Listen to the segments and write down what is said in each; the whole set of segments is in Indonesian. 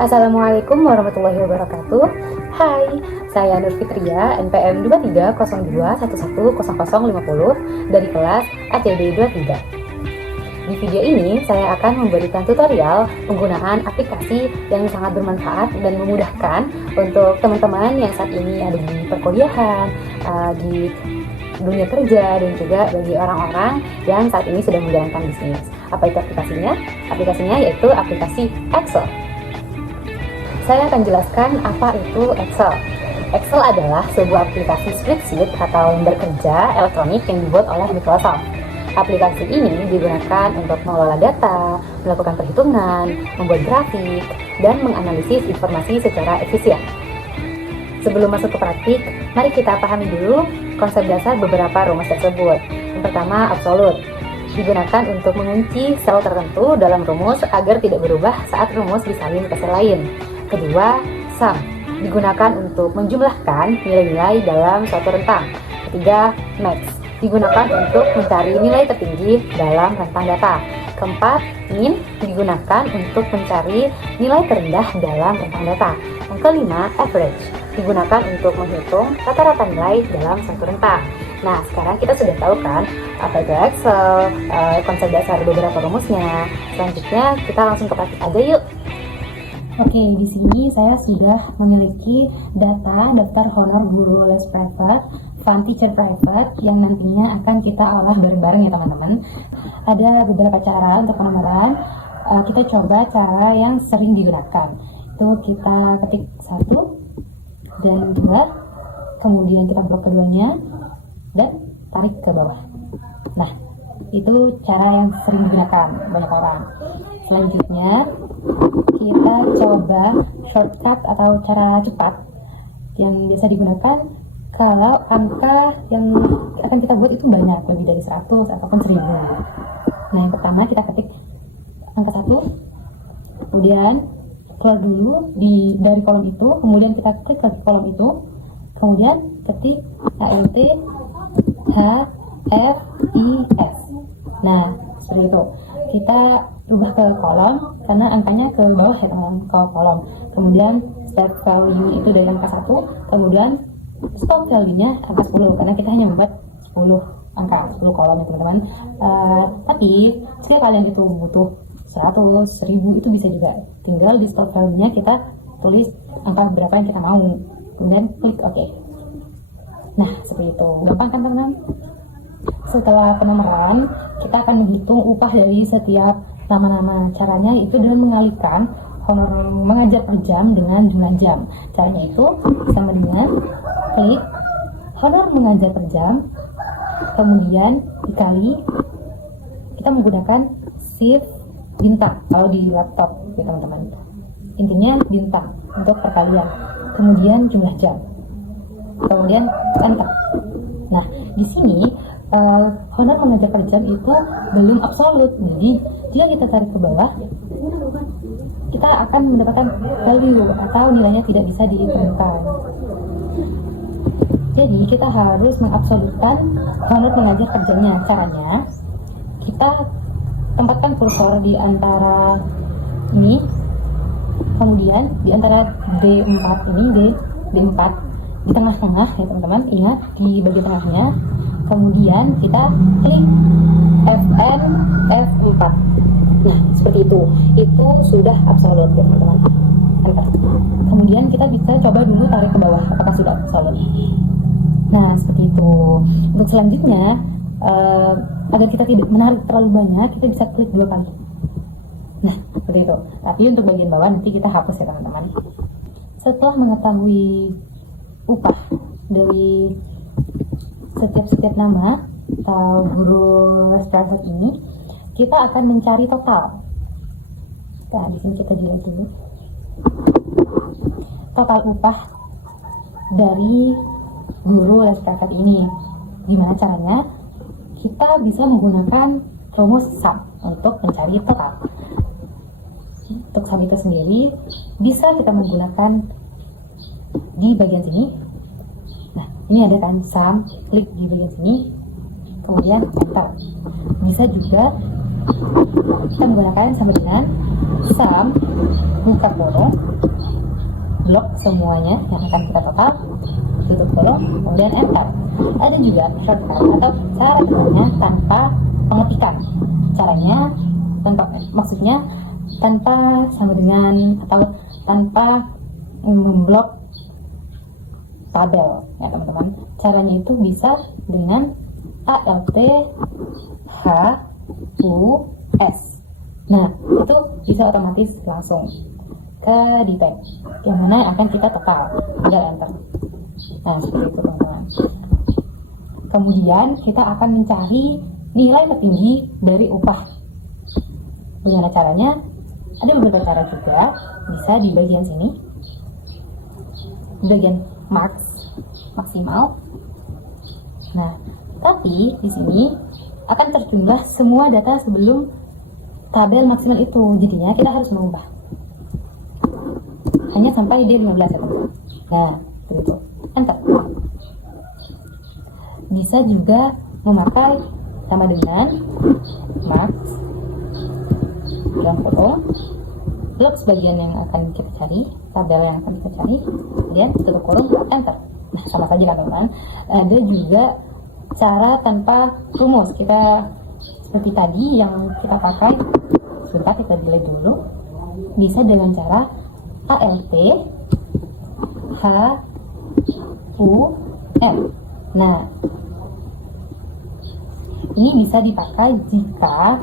Assalamualaikum warahmatullahi wabarakatuh. Hai, saya Nur Fitria, NPM 2302110050 dari kelas ACD 23. Di video ini, saya akan memberikan tutorial penggunaan aplikasi yang sangat bermanfaat dan memudahkan untuk teman-teman yang saat ini ada di perkuliahan, di dunia kerja, dan juga bagi orang-orang yang saat ini sedang menjalankan bisnis. Apa itu aplikasinya? Aplikasinya yaitu aplikasi Excel. Saya akan jelaskan apa itu Excel. Excel adalah sebuah aplikasi spreadsheet atau lembar kerja elektronik yang dibuat oleh Microsoft. Aplikasi ini digunakan untuk mengelola data, melakukan perhitungan, membuat grafik, dan menganalisis informasi secara efisien. Sebelum masuk ke praktik, mari kita pahami dulu konsep dasar beberapa rumus tersebut. Yang pertama, absolute. Digunakan untuk mengunci sel tertentu dalam rumus agar tidak berubah saat rumus disalin ke sel lain. Kedua, sum. Digunakan untuk menjumlahkan nilai-nilai dalam suatu rentang. Ketiga, max. Digunakan untuk mencari nilai tertinggi dalam rentang data. Keempat, min. Digunakan untuk mencari nilai terendah dalam rentang data. Yang kelima, average. Digunakan untuk menghitung rata-rata nilai dalam satu rentang. Nah, sekarang kita sudah tahu kan apa itu Excel, konsep dasar beberapa rumusnya. Selanjutnya kita langsung ke praktik aja yuk. Oke, di sini saya sudah memiliki daftar honor guru les private, fund teacher private yang nantinya akan kita olah bareng-bareng ya teman-teman. Ada beberapa cara untuk penomoran. Kita coba cara yang sering digunakan. Itu kita ketik 1 dan 2, kemudian kita blok keduanya dan tarik ke bawah. Nah, itu cara yang sering digunakan banyak orang. Selanjutnya kita coba shortcut atau cara cepat yang biasa digunakan kalau angka yang akan kita buat itu banyak, lebih dari 100 ataupun 1000. Nah, yang pertama kita ketik angka 1, kemudian keluar dulu dari kolom itu, kemudian kita klik lagi kolom itu, kemudian ketik ALT HFIS. Nah, seperti itu. Kita ubah ke kolom karena angkanya ke bawah ya teman-teman, ke kolom. Kemudian start value itu dari angka 1, kemudian stop value-nya angka 10 karena kita hanya membuat 10 angka, 10 kolom ya teman-teman. Tapi jika kalian itu butuh 100, 1000 itu bisa juga. Tinggal di stop value-nya kita tulis angka berapa yang kita mau, kemudian klik OK. Nah, seperti itu. Gampang kan teman-teman? Setelah penomoran, kita akan menghitung upah dari setiap nama-nama. Caranya itu dengan mengalihkan honor mengajar per jam dengan jumlah jam. Caranya itu sama dengan klik honor mengajar per jam, kemudian dikali, kita menggunakan shift bintang kalau di laptop ya teman-teman. Intinya bintang untuk perkalian, kemudian jumlah jam, kemudian enter. Nah, di sini honor mengajar per jam itu belum absolut. Jadi jika kita tarik ke bawah, kita akan mendapatkan value atau nilainya tidak bisa ditemukan. Jadi kita harus mengabsolutkan honor mengajar per jamnya. Caranya kita tempatkan kursor di antara ini, kemudian di antara D4 ini, D4 di tengah-tengah ya teman-teman. Ingat di bagian tengahnya. Kemudian kita klik FN F4. Nah, seperti itu. Itu sudah absolut ya teman-teman. Enter. Kemudian kita bisa coba dulu tarik ke bawah apakah sudah absolut. Nah, seperti itu. Untuk selanjutnya, agar kita tidak menarik terlalu banyak, kita bisa klik 2 kali. Nah, seperti itu. Tapi untuk bagian bawah nanti kita hapus ya teman-teman. Setelah mengetahui upah dari setiap nama atau guru les private ini, kita akan mencari total. Nah, di sini kita dilihat dulu total upah dari guru les private ini. Gimana caranya? Kita bisa menggunakan rumus sum untuk mencari total. Untuk sum itu sendiri bisa kita menggunakan di bagian sini. Nah, ini ada kan sum, klik di bagian sini, kemudian enter. Bisa juga kita menggunakan sama dengan sum, buka kurung, blok semuanya yang akan kita total, tutup kurung, kemudian enter. Ada juga shortcut atau cara kerjanya tanpa pengetikan. Caranya maksudnya tanpa sama dengan atau tanpa memblok tabel ya teman-teman. Caranya itu bisa dengan ALT HUS. Nah, itu bisa otomatis langsung ke detail yang mana akan kita total, tinggal enter. Nah, seperti itu teman-teman. Kemudian kita akan mencari nilai tertinggi dari upah. Bagaimana caranya? Ada beberapa cara juga, bisa di bagian sini, di bagian maksimal. Nah, tapi di sini akan terjumlah semua data sebelum tabel maksimal itu, jadinya kita harus mengubah hanya sampai D15 ya teman-teman. Nah, begitu, enter. Bisa juga memakai sama dengan max blok sebagian yang akan kita cari, tabel yang akan kita cari, kemudian tutup kurung, enter. Nah, sama saja kan teman-teman. Ada juga cara tanpa rumus, kita seperti tadi yang kita pakai. Sebentar, kita delete dulu. Bisa dengan cara ALT HUM. Nah, ini bisa dipakai jika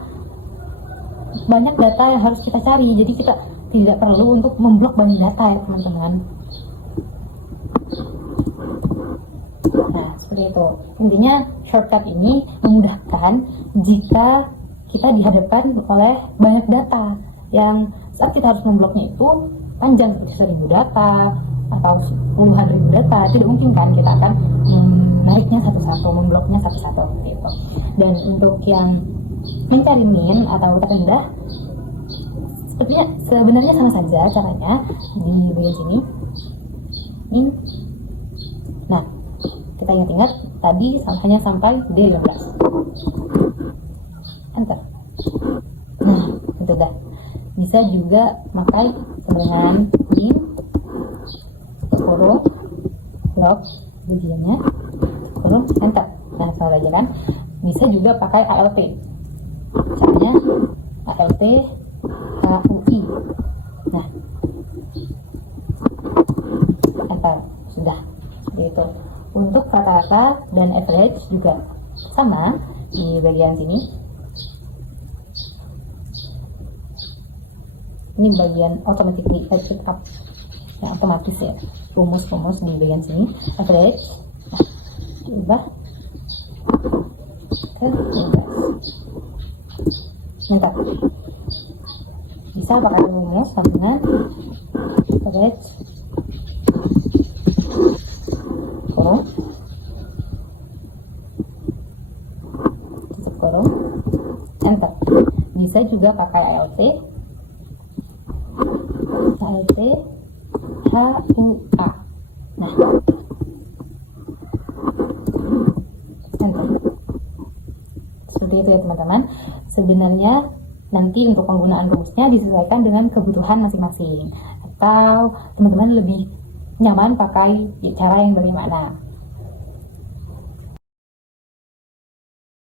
banyak data yang harus kita cari, jadi kita tidak perlu untuk memblok banyak data ya teman-teman. Nah, seperti itu. Intinya shortcut ini memudahkan jika kita dihadapkan oleh banyak data yang saat kita harus membloknya itu panjang, seperti 1000 data atau puluhan ribu data. Tidak mungkin kan kita akan menariknya satu-satu, membloknya satu-satu seperti itu. Dan untuk yang mencari min atau kata rendah, sebenarnya sama saja caranya di bagian sini min. Nah, kita ingat-ingat tadi hanya sampai D15, enter. Nah, itu dah. Bisa juga pakai dengan min kurung blok bagiannya kurung enter. Nah, sama aja kan. Bisa juga pakai ALT, misalnya ALT HUI. Nah, enter, sudah seperti itu. Untuk rata-rata dan average juga sama di bagian sini. Ini bagian automatically added up, yang otomatis ya, rumus-rumus di bagian sini. Average, nah, diubah ke 15. Bentar, bisa pakai rumus dengan average kurung tutup kurung enter. Bisa juga pakai ALT HUA. Nah, enter. Seperti itu ya teman-teman. Sebenarnya nanti untuk penggunaan rumusnya disesuaikan dengan kebutuhan masing-masing, atau teman-teman lebih nyaman pakai cara yang bagaimana.